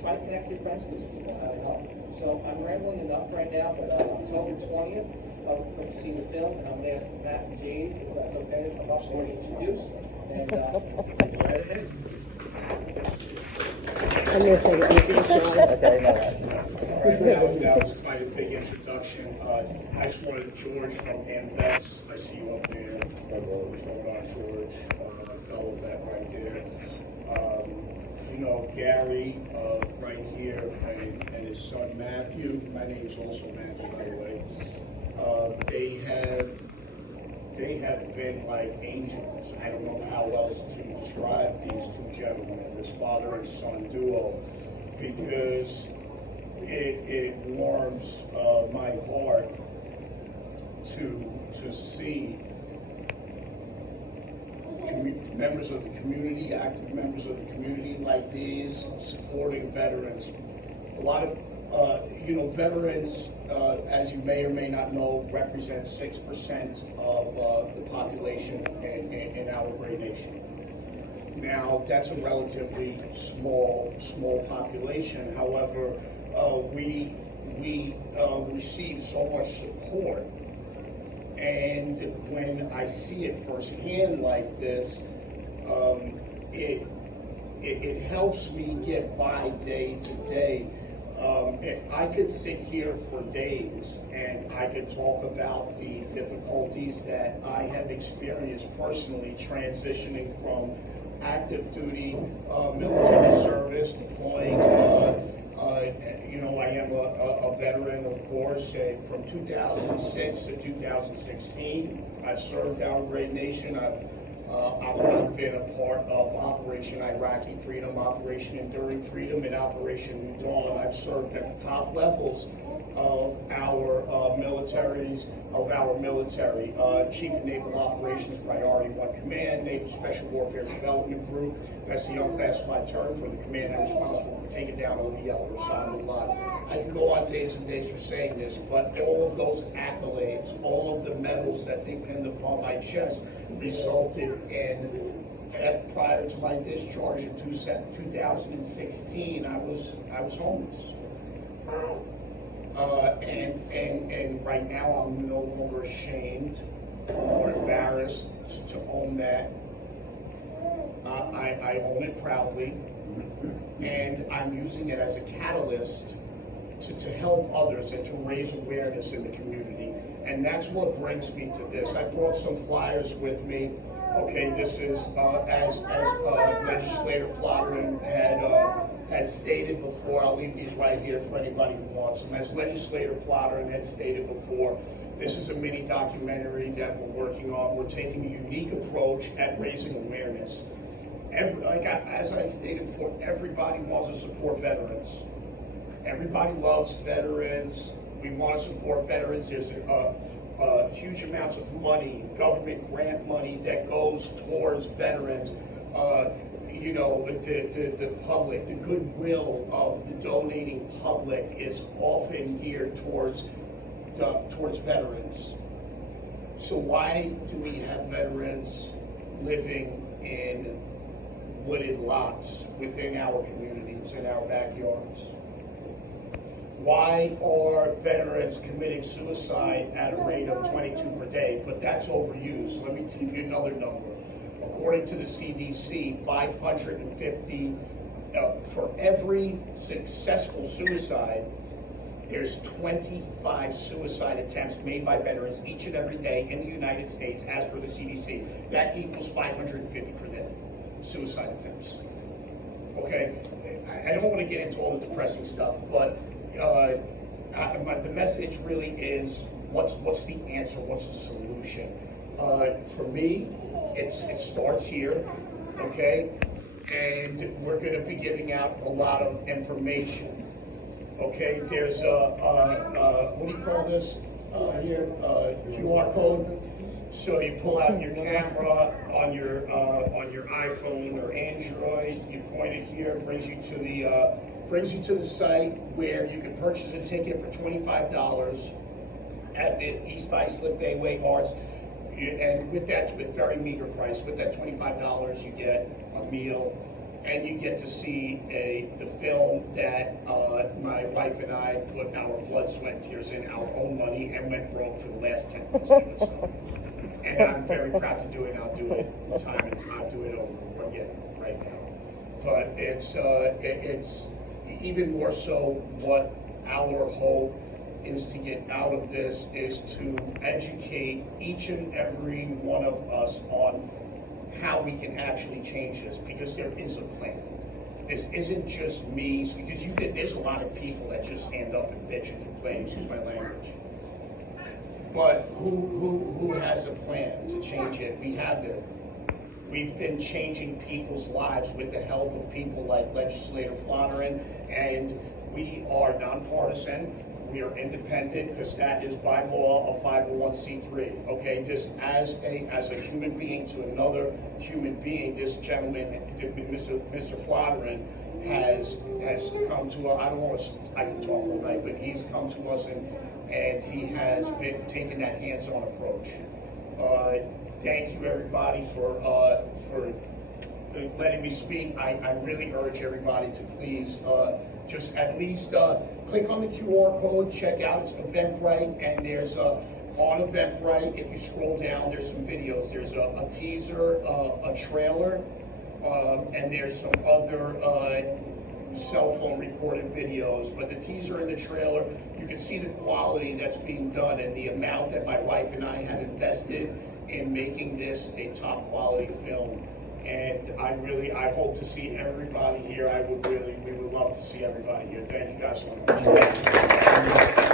try to connect your friends to these people. So I'm rambling enough right now, but October 20th, I'll come see the film, and I'm going to ask Matt and Jade if that's okay to come up and introduce. And right ahead. I'm going to say That was quite a big introduction. I just wanted George from AmVets. I see you up there. What's going on, George? Fellow vet right there. Gary right here, and his son Matthew. My name is also Matthew, by the way. They have been like angels. I don't know how else to describe these two gentlemen, this father and son duo, because it warms my heart to see members of the community, active members of the community like these, supporting veterans. A lot of, veterans, as you may or may not know, represent 6% of the population in our great nation. Now, that's a relatively small population. However, we receive so much support. And when I see it firsthand like this, it helps me get by day to day. I could sit here for days and I could talk about the difficulties that I have experienced personally transitioning from active duty military service, deploying. I am a veteran, of course, and from 2006 to 2016, I've served our great nation. I've been a part of Operation Iraqi Freedom, Operation Enduring Freedom, and Operation New Dawn. I've served at the top levels of our military, Chief of Naval Operations, Priority 1 Command, Naval Special Warfare Development Group. That's the unclassified term for the command I'm responsible for taking down ODL, Osama bin Laden. I can go on days and days for saying this, but all of those accolades, all of the medals that they pinned upon my chest resulted in, prior to my discharge in 2016, I was homeless. And right now I'm no longer ashamed or embarrassed to own that. I own it proudly, and I'm using it as a catalyst to help others and to raise awareness in the community. And that's what brings me to this. I brought some flyers with me. Okay, this is as Legislator Flottering had stated before. I'll leave these right here for anybody who wants them. As Legislator Flottering had stated before, this is a mini documentary that we're working on. We're taking a unique approach at raising awareness. As I stated before, everybody wants to support veterans. Everybody loves veterans. We want to support veterans. There's huge amounts of money, government grant money that goes towards veterans. The public, the goodwill of the donating public is often geared towards veterans. So why do we have veterans living in wooded lots within our communities, in our backyards? Why are veterans committing suicide at a rate of 22 per day? But that's overused. Let me give you another number. According to the CDC, 550, for every successful suicide, there's 25 suicide attempts made by veterans each and every day in the United States, as per the CDC. That equals 550 per day, suicide attempts. Okay, I don't want to get into all the depressing stuff, but the message really is, what's the answer? What's the solution? For me, it starts here, okay? And we're going to be giving out a lot of information, okay? There's what do you call this here? QR code. So you pull out your camera on your iPhone or Android. You point it here, brings you to the site where you can purchase a ticket for $25 at the East Islip Bayway Arts. And with very meager price, with that $25, you get a meal, and you get to see the film that my wife and I put our blood, sweat, and tears in, our own money, and went broke for the last 10 months doing so. And I'm very proud to do it, and I'll do it time and time. I'll do it over again right now. But it's even more so what our hope is to get out of this is to educate each and every one of us on how we can actually change this, because there is a plan. This isn't just me, because there's a lot of people that just stand up and bitch and complain, excuse my language. But who has a plan to change it? We have it. We've been changing people's lives with the help of people like Legislator Flatteren, and we are nonpartisan. We are independent because that is by law a 501c3. Okay, this as a human being to another human being, this gentleman, Mr. Flatteren, has come to us. I can talk all night, but he's come to us and he has been taking that hands-on approach. Thank you, everybody, for letting me speak. I really urge everybody to please just at least click on the QR code, check out, it's Eventbrite, and there's on Eventbrite, if you scroll down, there's some videos. There's a teaser, a trailer, and there's some other cell phone recorded videos. But the teaser and the trailer, you can see the quality that's being done and the amount that my wife and I have invested in making this a top quality film. And I hope to see everybody here. We would love to see everybody here. Thank you guys so much.